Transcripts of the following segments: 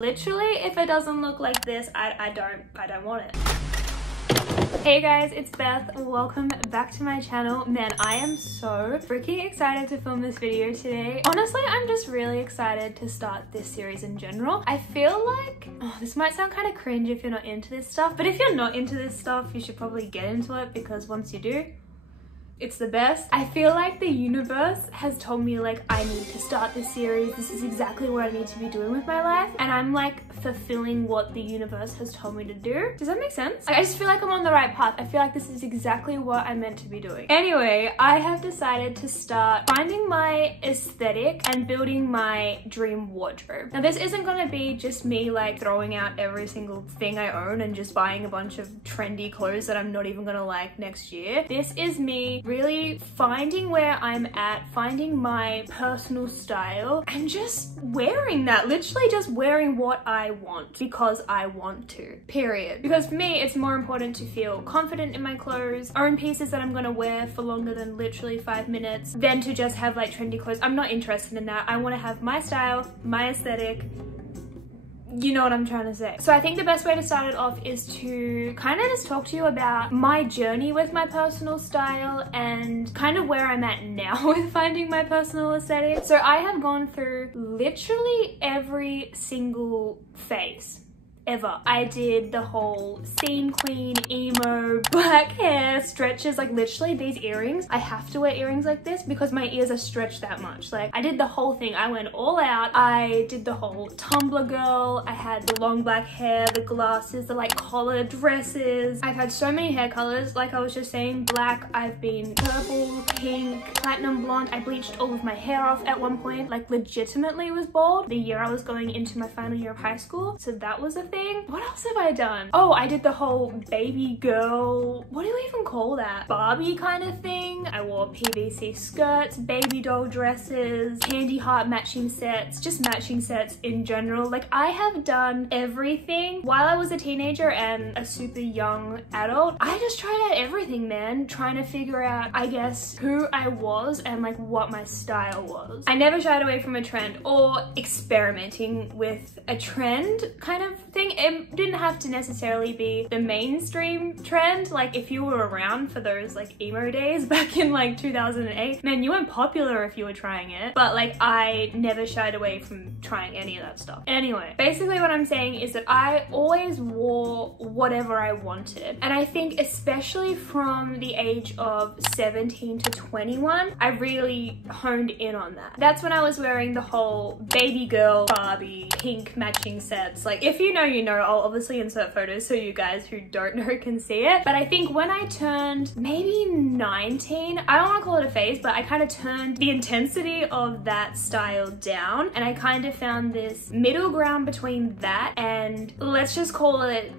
Literally, if it doesn't look like this, I don't want it. Hey guys, it's Beth. Welcome back to my channel. Man, I am so freaking excited to film this video today. Honestly, I'm just really excited to start this series in general. I feel like, this might sound kind of cringe if you're not into this stuff, but if you're not into this stuff, you should probably get into it because once you do, it's the best. I feel like the universe has told me like I need to start this series. This is exactly what I need to be doing with my life. And I'm like fulfilling what the universe has told me to do. Does that make sense? Like, I just feel like I'm on the right path. I feel like this is exactly what I'm meant to be doing. Anyway, I have decided to start finding my aesthetic and building my dream wardrobe. Now this isn't gonna be just me like throwing out every single thing I own and just buying a bunch of trendy clothes that I'm not even gonna like next year. This is me really finding where I'm at, finding my personal style and just wearing that. Literally just wearing what I want because I want to, period. Because for me, it's more important to feel confident in my clothes, own pieces that I'm gonna wear for longer than literally 5 minutes, than to just have like trendy clothes. I'm not interested in that. I wanna have my style, my aesthetic. You know what I'm trying to say. So I think the best way to start it off is to kind of just talk to you about my journey with my personal style and kind of where I'm at now with finding my personal aesthetic. So I have gone through literally every single phase ever. I did the whole scene queen, emo, black hair, stretches, like literally these earrings. I have to wear earrings like this because my ears are stretched that much. Like I did the whole thing. I went all out. I did the whole Tumblr girl. I had the long black hair, the glasses, the like collared dresses. I've had so many hair colors. Like I was just saying, black. I've been purple, pink, platinum blonde. I bleached all of my hair off at one point. Like legitimately was bald the year I was going into my final year of high school. So that was a thing. What else have I done? Oh, I did the whole baby girl, what do you even call that? Barbie kind of thing. I wore PVC skirts, baby doll dresses, candy heart matching sets, just matching sets in general. Like I have done everything while I was a teenager and a super young adult. I just tried out everything, man, trying to figure out, I guess, who I was and like what my style was. I never shied away from a trend or experimenting with a trend kind of thing. It didn't have to necessarily be the mainstream trend. Like if you were around for those like emo days back in like 2008, man, you weren't popular if you were trying it. But like I never shied away from trying any of that stuff. Anyway, basically what I'm saying is that I always wore whatever I wanted. And I think especially from the age of 17 to 21, I really honed in on that. That's when I was wearing the whole baby girl, Barbie, pink matching sets. Like if you know, you know. I'll obviously insert photos so you guys who don't know can see it. But I think when I turned maybe 19, I don't want to call it a phase, but I kind of turned the intensity of that style down and I kind of found this middle ground between that and let's just call it,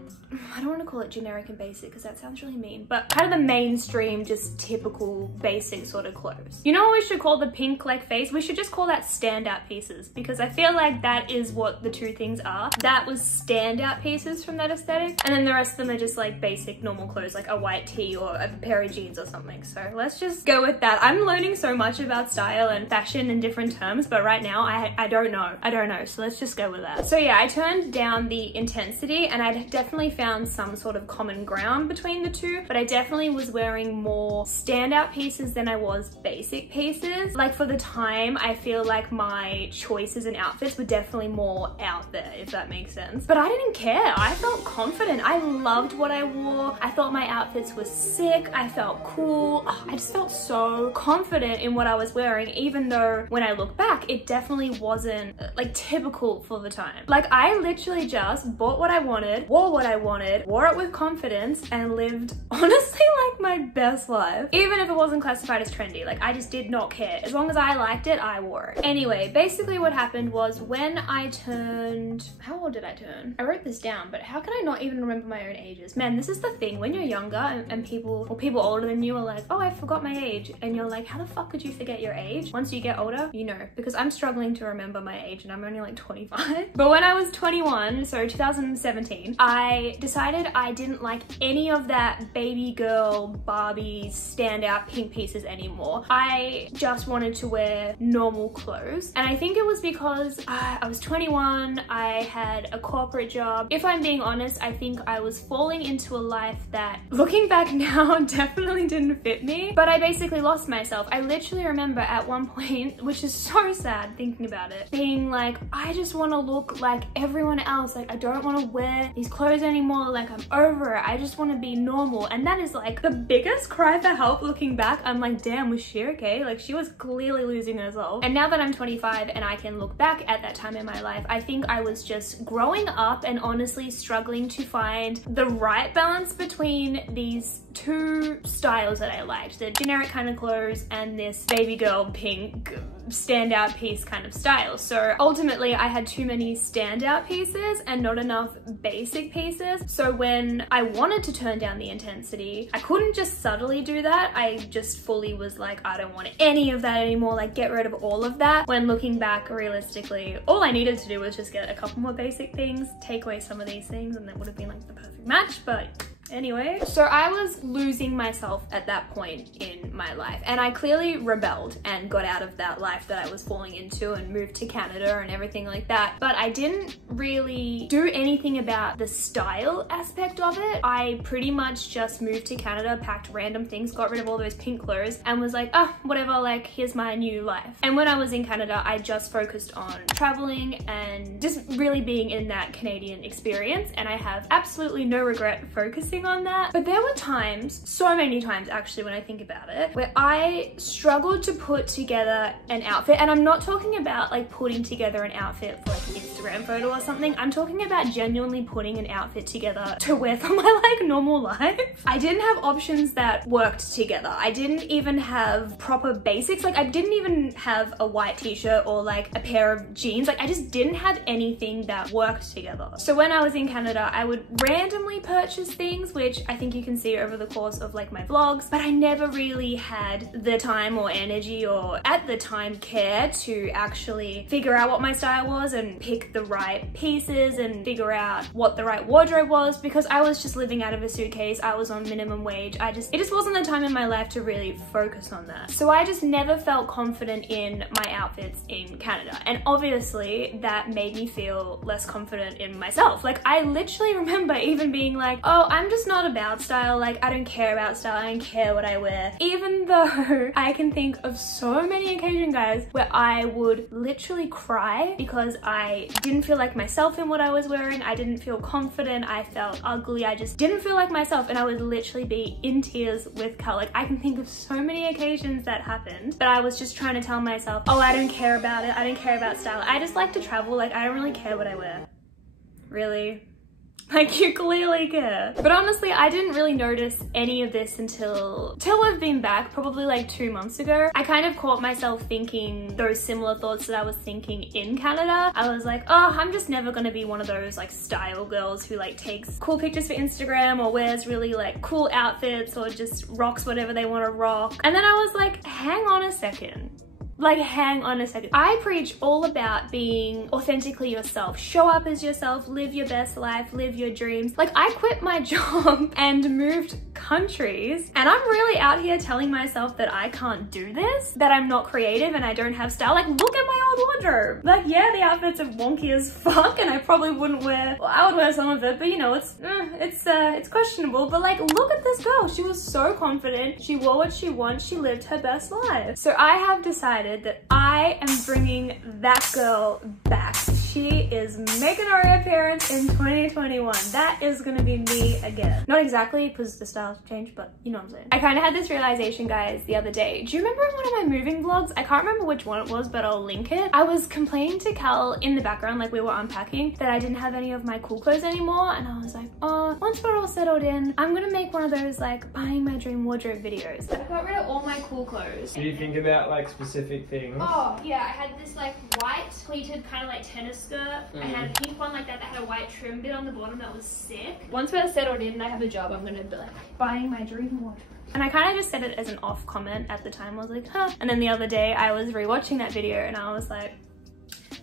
I don't want to call it generic and basic because that sounds really mean, but kind of the mainstream, just typical basic sort of clothes. You know what we should call the pink like phase? We should just call that standout pieces because I feel like that is what the two things are. That was standout pieces from that aesthetic and then the rest of them are just like basic normal clothes like a white tee or a pair of jeans or something. So let's just go with that. I'm learning so much about style and fashion in different terms, but right now I don't know. I don't know. So let's just go with that. So yeah, I turned down the intensity and I definitely found some sort of common ground between the two, but I definitely was wearing more standout pieces than I was basic pieces. Like for the time, I feel like my choices and outfits were definitely more out there, if that makes sense. But I didn't care. I felt confident. I loved what I wore. I thought my outfits were sick. I felt cool. Oh, I just felt so confident in what I was wearing, even though when I look back, it definitely wasn't like typical for the time. Like I literally just bought what I wanted, wore what I wanted, wore it with confidence and lived honestly like my best life. Even if it wasn't classified as trendy, like I just did not care. As long as I liked it, I wore it. Anyway, basically what happened was when I turned, how old did I turn? I wrote this down, but how can I not even remember my own ages? Man, this is the thing. When you're younger and people, or people older than you are like, oh, I forgot my age. And you're like, how the fuck could you forget your age? Once you get older, you know, because I'm struggling to remember my age and I'm only like 25. But when I was 21, so 2017, I decided I didn't like any of that baby girl Barbie standout pink pieces anymore. I just wanted to wear normal clothes, and I think it was because I was 21, I had a corporate job. If I'm being honest, I think I was falling into a life that, looking back now, definitely didn't fit me, but I basically lost myself. I literally remember at one point, which is so sad thinking about it, being like, I just want to look like everyone else. Like, I don't want to wear these clothes anymore. Like, I'm over it. I just want to be normal. And that is like the biggest cry for help looking back. I'm like, damn, was she okay? Like, she was clearly losing herself. And now that I'm 25 and I can look back at that time in my life, I think I was just growing up and honestly struggling to find the right balance between these two styles that I liked, the generic kind of clothes and this baby girl pink standout piece kind of style. So ultimately I had too many standout pieces and not enough basic pieces. So when I wanted to turn down the intensity, I couldn't just subtly do that. I just fully was like, I don't want any of that anymore, like get rid of all of that. When looking back, realistically, all I needed to do was just get a couple more basic things, take away some of these things, and that would have been like the perfect match. But anyway, so I was losing myself at that point in my life, and I clearly rebelled and got out of that life that I was falling into and moved to Canada and everything like that. But I didn't really do anything about the style aspect of it. I pretty much just moved to Canada, packed random things, got rid of all those pink clothes, and was like, oh, whatever, like here's my new life. And when I was in Canada, I just focused on traveling and just really being in that Canadian experience, and I have absolutely no regret focusing on that. But there were times, so many times actually when I think about it, where I struggled to put together an outfit. And I'm not talking about like putting together an outfit for like an Instagram photo or something. I'm talking about genuinely putting an outfit together to wear for my like normal life. I didn't have options that worked together. I didn't even have proper basics. Like I didn't even have a white t-shirt or like a pair of jeans. Like I just didn't have anything that worked together. So when I was in Canada, I would randomly purchase things, which I think you can see over the course of like my vlogs, but I never really had the time or energy or at the time care to actually figure out what my style was and pick the right pieces and figure out what the right wardrobe was, because I was just living out of a suitcase. I was on minimum wage. It just wasn't the time in my life to really focus on that. So I just never felt confident in my outfits in Canada. And obviously that made me feel less confident in myself. Like I literally remember even being like, oh, I'm just not about style. Like I don't care about style. I don't care what I wear. Even though I can think of so many occasions, guys, where I would literally cry because I didn't feel like myself in what I was wearing. I didn't feel confident. I felt ugly. I just didn't feel like myself, and I would literally be in tears with color. Like I can think of so many occasions that happened, but I was just trying to tell myself, oh, I don't care about it. I don't care about style. I just like to travel. Like I don't really care what I wear. Really? Like you clearly care. But honestly, I didn't really notice any of this until I've been back, probably like 2 months ago. I kind of caught myself thinking those similar thoughts that I was thinking in Canada. I was like, oh, I'm just never gonna be one of those like style girls who like takes cool pictures for Instagram or wears really like cool outfits or just rocks whatever they want to rock. And then I was like, hang on a second. Like, hang on a second. I preach all about being authentically yourself. Show up as yourself, live your best life, live your dreams. Like, I quit my job and moved countries, and I'm really out here telling myself that I can't do this, that I'm not creative and I don't have style. Like, look at my old wardrobe. Like, yeah, the outfits are wonky as fuck, and I probably wouldn't wear, well, I would wear some of it, but you know, it's questionable. But like, look at this girl. She was so confident. She wore what she wants. She lived her best life. So I have decided that I am bringing that girl back. She is making her reappearance in 2021. That is gonna be me again. Not exactly, because the styles changed, but you know what I'm saying. I kind of had this realization, guys, the other day. Do you remember in one of my moving vlogs? I can't remember which one it was, but I'll link it. I was complaining to Cal in the background, like we were unpacking, that I didn't have any of my cool clothes anymore. And I was like, oh, once we're all settled in, I'm gonna make one of those like buying my dream wardrobe videos. I got rid of all my cool clothes. Do you think about like specific things? Oh yeah, I had this like white pleated kind of like tennis skirt. I had a pink one like that had a white trim bit on the bottom that was sick. Once we're settled in and I have a job, I'm gonna be like buying my dream wardrobe. And I kind of just said it as an off comment at the time. I was like, huh. And then the other day I was rewatching that video and I was like,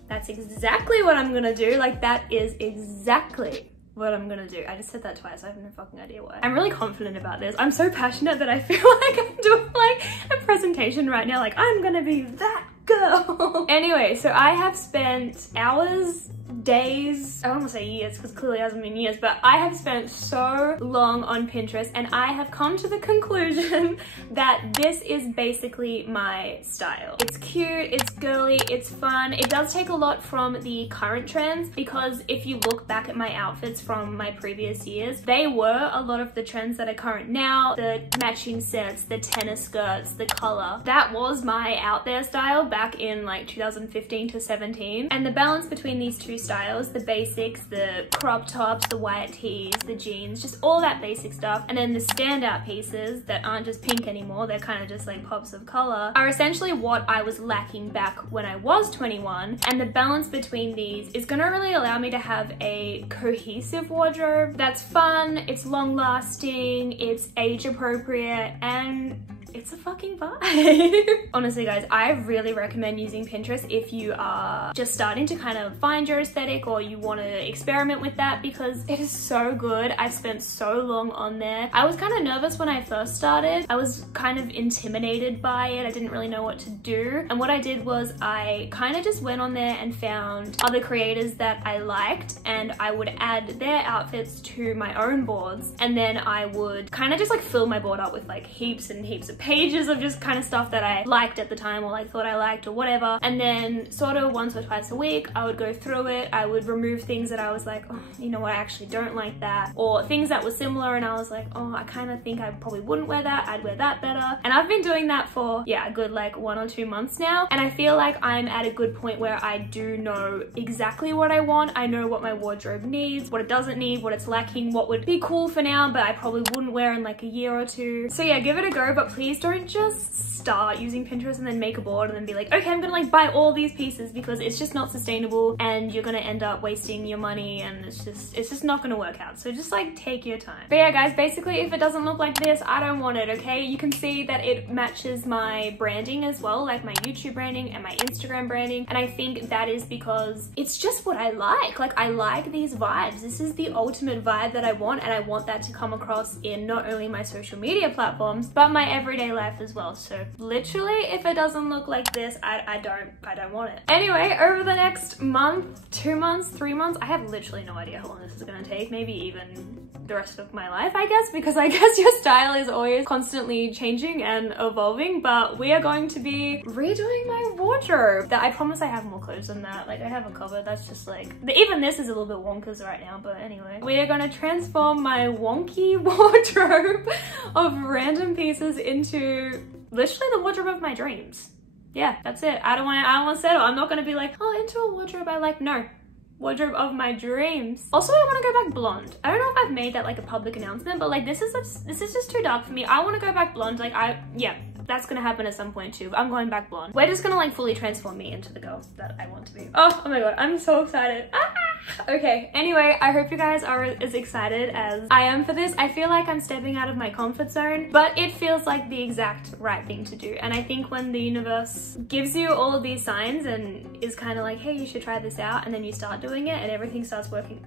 that's exactly what I'm gonna do. Like that is exactly what I'm gonna do. I just said that twice. I have no fucking idea why. I'm really confident about this. I'm so passionate that I feel like I'm doing like a presentation right now. Like I'm gonna be that girl. Anyway, so I have spent hours, days, I don't want to say years because clearly it hasn't been years, but I have spent so long on Pinterest and I have come to the conclusion that this is basically my style. It's cute, it's girly, it's fun. It does take a lot from the current trends because if you look back at my outfits from my previous years, they were a lot of the trends that are current now. The matching sets, the tennis skirts, the color. That was my out there style back in like 2015 to 17. And the balance between these two styles, the basics, the crop tops, the white tees, the jeans, just all that basic stuff, and then the standout pieces that aren't just pink anymore, they're kind of just like pops of color, are essentially what I was lacking back when I was 21. And the balance between these is gonna really allow me to have a cohesive wardrobe that's fun, it's long lasting, it's age appropriate, and it's a fucking vibe. Honestly guys, I really recommend using Pinterest if you are just starting to kind of find your aesthetic or you want to experiment with that because it is so good. I've spent so long on there. I was kind of nervous when I first started. I was kind of intimidated by it. I didn't really know what to do. And what I did was I kind of just went on there and found other creators that I liked and I would add their outfits to my own boards. And then I would kind of just like fill my board up with like heaps and heaps of pages of just kind of stuff that I liked at the time or like thought I liked or whatever. And then sort of once or twice a week, I would go through it. I would remove things that I was like, oh, you know what, I actually don't like that. Or things that were similar and I was like, oh, I kind of think I probably wouldn't wear that. I'd wear that better. And I've been doing that for, yeah, a good like 1 or 2 months now. And I feel like I'm at a good point where I do know exactly what I want. I know what my wardrobe needs, what it doesn't need, what it's lacking, what would be cool for now, but I probably wouldn't wear in like a year or two. So yeah, give it a go, but please don't just start using Pinterest and then make a board and then be like, okay, I'm gonna like buy all these pieces because it's just not sustainable and you're gonna end up wasting your money and it's just not gonna work out. So just like take your time. But yeah guys, basically if it doesn't look like this, I don't want it, okay? You can see that it matches my branding as well, like my YouTube branding and my Instagram branding. And I think that is because it's just what I like. Like I like these vibes. This is the ultimate vibe that I want and I want that to come across in not only my social media platforms, but my everyday life as well. So literally if it doesn't look like this, I don't want it. Anyway, over the next month, 2 months, 3 months, I have literally no idea how long this is gonna take, maybe even the rest of my life, I guess, because I guess your style is always constantly changing and evolving, but we are going to be redoing my wardrobe. That I promise I have more clothes than that. Like I have a cupboard that's just like, even this is a little bit wonkers right now, but anyway. We are gonna transform my wonky wardrobe of random pieces into literally the wardrobe of my dreams. Yeah, that's it. I don't want to settle. I'm not gonna be like, oh, into a wardrobe I like. No, wardrobe of my dreams. Also, I want to go back blonde. I don't know if I've made that like a public announcement, but like this is just too dark for me. I want to go back blonde. Like yeah, that's gonna happen at some point too. I'm going back blonde. We're just gonna like fully transform me into the girl that I want to be. Oh my god, I'm so excited. Okay, anyway, I hope you guys are as excited as I am for this. I feel like I'm stepping out of my comfort zone, but it feels like the exact right thing to do. And I think when the universe gives you all of these signs and is kind of like, hey, you should try this out, and then you start doing it and everything starts working,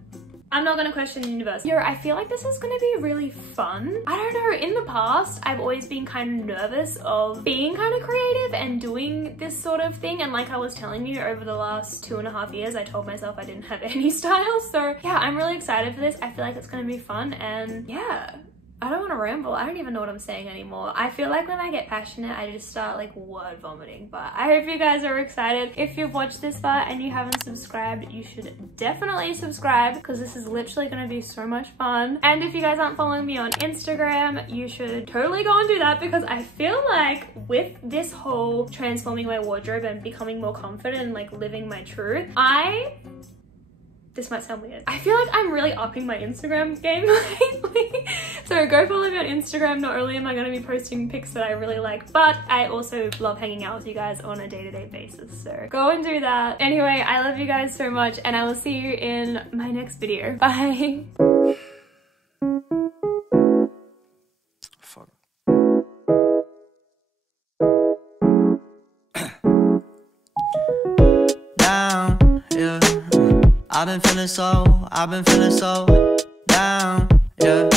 I'm not gonna question the universe. Yo, I feel like this is gonna be really fun. I don't know, in the past, I've always been kind of nervous of being kind of creative and doing this sort of thing. And like I was telling you, over the last 2.5 years, I told myself I didn't have any style. So yeah, I'm really excited for this. I feel like it's gonna be fun and yeah. I don't want to ramble. I don't even know what I'm saying anymore. I feel like when I get passionate, I just start like word vomiting. But I hope you guys are excited. If you've watched this far and you haven't subscribed, you should definitely subscribe because this is literally going to be so much fun. And if you guys aren't following me on Instagram, you should totally go and do that because I feel like with this whole transforming my wardrobe and becoming more confident and like living my truth, this might sound weird, I feel like I'm really upping my Instagram game lately. So go follow me on Instagram. Not only am I going to be posting pics that I really like, but I also love hanging out with you guys on a day-to-day basis. So go and do that. Anyway, I love you guys so much and I will see you in my next video. Bye. Fuck. Down, yeah. I've been feeling so down, yeah.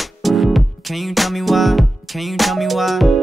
Can you tell me why? Can you tell me why?